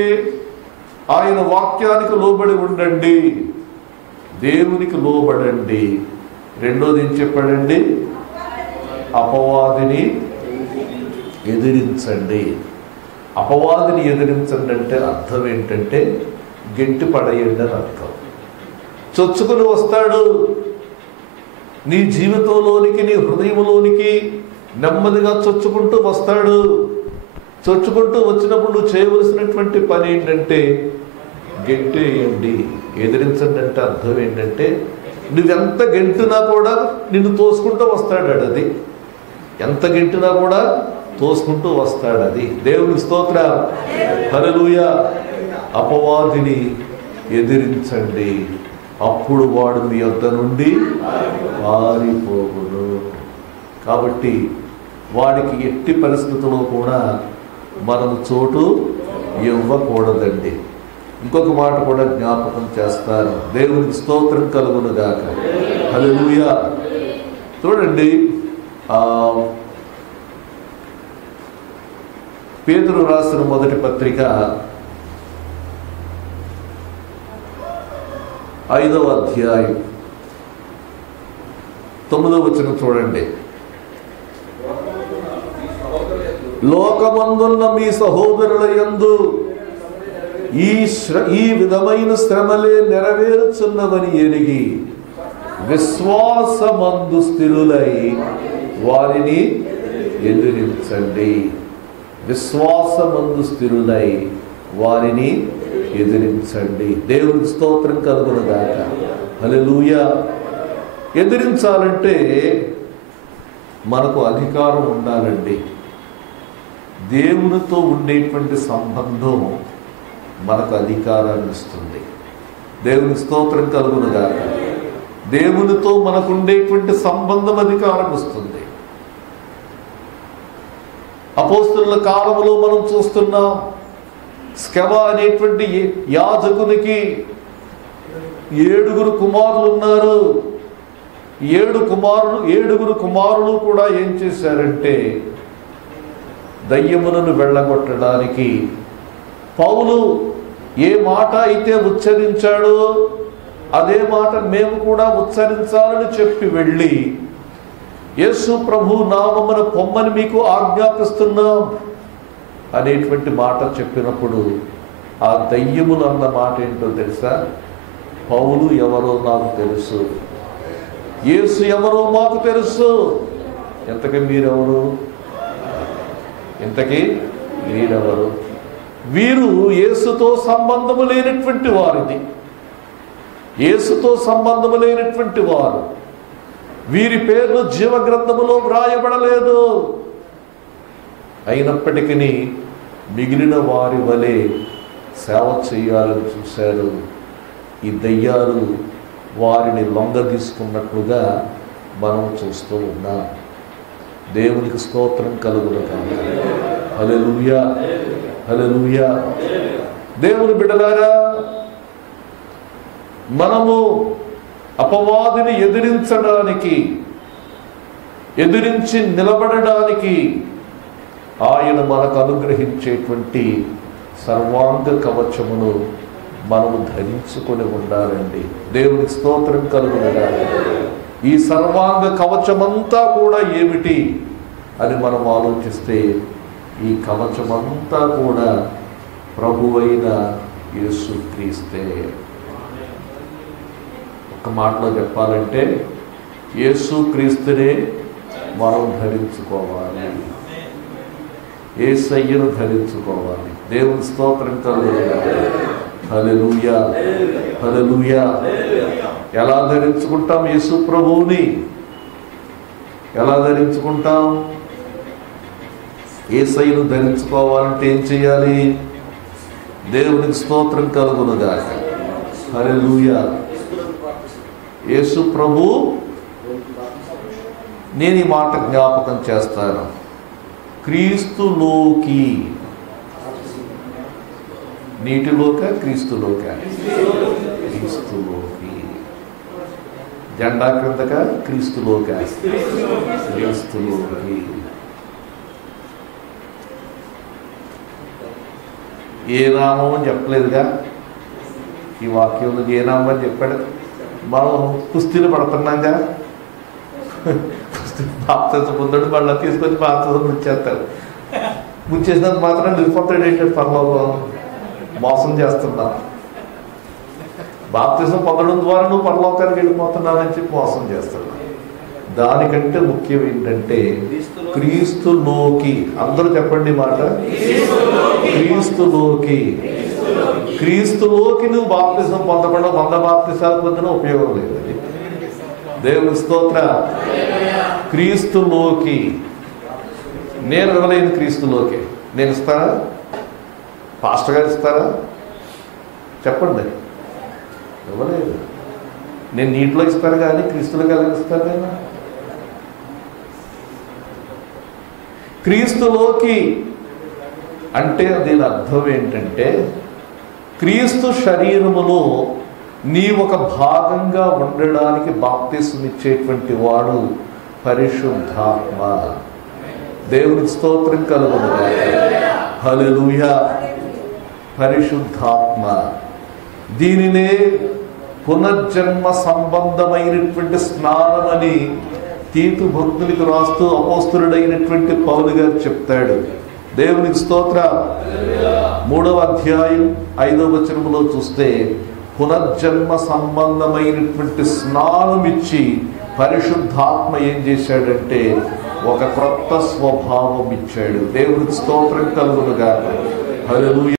ఆయన వాక్యానికి లోబడి ఉండండి. దేవునికి లోబడండి. రెండోది ఏం చెప్పాడండి? అపవాదిని ఎదిరించండి. అపవాదిని ఎదిరించండి అంటే అర్థం ఏంటంటే గెంటి పడేయండి అని అర్థం. చొచ్చుకుని వస్తాడు నీ జీవితంలోనికి, నీ హృదయంలోనికి నెమ్మదిగా చొచ్చుకుంటూ వస్తాడు. చొచ్చుకుంటూ వచ్చినప్పుడు నువ్వు చేయవలసినటువంటి పని ఏంటంటే గెంటేయండి, ఎదిరించండి అంటే అర్థం ఏంటంటే నువ్వెంత గెంటునా కూడా నిన్ను తోసుకుంటూ వస్తాడు. అది ఎంత గెంటునా కూడా తోసుకుంటూ వస్తాడు. అది దేవుని స్తోత్రం. హల్లెలూయా. అపవాదిని ఎదిరించండి, అప్పుడు వాడు మీ యొద్ద నుండి పారిపోవును. కాబట్టి వాడికి ఎట్టి పరిస్థితుల్లో కూడా మనం చోటు ఇవ్వకూడదండి. ఇంకొక మాట కూడా జ్ఞాపకం చేస్తారు. దేవునికి స్తోత్రం కలుగును గాక. హల్లెలూయా. చూడండి, పేతురు రాసిన మొదటి పత్రిక 5వ అధ్యాయం 9వ వచనం చూడండి. లోకమందున్న మీ సహోదరుల యందు ఈ విధమైన శ్రమలే నెరవేరుచున్నవని ఎరిగి విశ్వాసమందు స్థిరులై వారిని ఎదిరించండి. విశ్వాసమందు స్థిరులై వారిని ఎదిరించండి. దేవునికి స్తోత్రం కలుగును గాక. హల్లెలూయా. ఎదిరించాలంటే మనకు అధికారం ఉండాలండి. దేవునితో ఉండేటువంటి సంబంధం మనకు అధికారాన్ని ఇస్తుంది. దేవునికి స్తోత్రం కలుగును గాక. దేవునితో మనకు ఉండేటువంటి సంబంధం అధికారం ఇస్తుంది. అపోస్తలుల కాలంలో మనం చూస్తున్నాం, స్కెవా అనేటువంటి యాజకునికి 7 కుమారులు ఉన్నారు. 7 కుమారులు కూడా ఏం చేశారంటే దయ్యములను వెళ్ళగొట్టడానికి పౌలు ఏ మాట అయితే ఉచ్చరించాడో అదే మాట మేము కూడా ఉచ్చరించాలని చెప్పి వెళ్ళి యేసు ప్రభు నామమున పొమ్మని మీకు ఆజ్ఞాపిస్తున్నాం అనేటువంటి మాట చెప్పినప్పుడు ఆ దయ్యములు అన్న మాట ఏంటో తెలుసా? పౌలు ఎవరో నాకు తెలుసు, యేసు ఎవరో మాకు తెలుసు, ఇంతకీ మీరెవరు? ఇంతకీ వీరెవరు? వీరు యేసుతో సంబంధము లేనటువంటి వారిది, యేసుతో సంబంధము లేనటువంటి వారు. వీరి పేర్లు జీవగ్రంథములో వ్రాయబడలేదు. అయినప్పటికీ మిగిలిన వారి వలె సేవ చేయాలని చూశారు. ఈ దయ్యాలు వారిని లొంగదీసుకున్నట్లుగా మనం చూస్తూ ఉన్నాం. దేవునికి స్తోత్రం కలుగును గాక. హల్లెలూయా, హల్లెలూయా. దేవుని బిడ్డలారా, మనము అపవాదిని ఎదిరించి నిలబడడానికి ఆయన మనకు అనుగ్రహించేటువంటి సర్వాంగ కవచమును మనము ధరించుకొని ఉండాలండి. దేవునికి స్తోత్రం కలుగును గాక. ఈ సర్వాంగ కవచమంతా కూడా ఏమిటి అని మనం ఆలోచిస్తే, ఈ కవచమంతా కూడా ప్రభువైన యేసుక్రీస్తే. ఒక మాటలో చెప్పాలంటే యేసుక్రీస్తునే మనం ధరించుకోవాలి, యేసయ్యను ధరించుకోవాలి. దేవుని స్తోత్రం కలుగును గాక. హల్లెలూయా, హల్లెలూయా. ఎలా ధరించుకుంటాం యేసు ప్రభువుని? ఎలా ధరించుకుంటాం? యేసయ్యను ధరించుకోవాలంటే ఏం చేయాలి? దేవునికి స్తోత్రం కలుగును గాక. హల్లెలూయా. యేసు ప్రభు, నేను ఈ మాట జ్ఞాపకం చేస్తాను, క్రీస్తులోకి, నీటిలోక క్రీస్తులోక, క్రీస్తులోకి, జెండా క్రిందక క్రీస్తులోక, క్రీస్తులోకి. ఏ నామం అని చెప్పలేదుగా ఈ వాక్యంలో, ఏ నామం అని చెప్పాడు? మనం కుస్తీలు పడుతున్నాంగా, బాప్తిజం పొందడు, మళ్ళీ తీసుకొచ్చి బాప్తిజం ముంచేస్తాడు. ముంచేసినంత మాత్రం వెళ్ళిపోతాడు ఏంటంటే పరలోకం. మోసం చేస్తున్నా. బాప్తిజం పొందడం ద్వారా నువ్వు పరలోకానికి వెళ్ళిపోతున్నావని చెప్పి మోసం చేస్తున్నా. దానికంటే ముఖ్యం ఏంటంటే క్రీస్తులోకి. అందరూ చెప్పండి మాట, క్రీస్తులోకి. క్రీస్తులోకి నువ్వు బాప్తిజం పొందకుండా 100 బాప్తిజాలు పొందిన ఉపయోగం లేదు. అది దేవుని స్తోత్ర. క్రీస్తులోకి నేను ఇవ్వలేను. క్రీస్తులోకి నేను ఇస్తానా? పాస్టర్ గారు ఇస్తారా? చెప్పండి. ఇవ్వలేదు. నేను నీటిలో ఇస్తాను కానీ క్రీస్తులోకి ఎలా ఇస్తాను? నేను క్రీస్తులోకి అంటే దీని అర్థం ఏంటంటే, క్రీస్తు శరీరములో నీ ఒక భాగంగా ఉండడానికి బాప్తిస్మం ఇచ్చేటువంటి వాడు పరిశుద్ధాత్మ. దేవునికి స్తోత్రం కలుగును గాక. హల్లెలూయా. పరిశుద్ధాత్మ. దీనినే పునర్జన్మ సంబంధమైనటువంటి స్నానమని తీతు భక్తునికి రాస్తూ అపోస్తలుడైనటువంటి పౌలు గారు చెప్తాడు. దేవునికి స్తోత్ర. 3వ అధ్యాయం 5వ వచనములో చూస్తే పునర్జన్మ సంబంధమైనటువంటి స్నానం ఇచ్చి పరిశుద్ధాత్మ ఏం చేశాడంటే ఒక క్రొత్త స్వభావం ఇచ్చాడు. దేవునికి స్తోత్రం కలుగును గాక. హల్లెలూయా.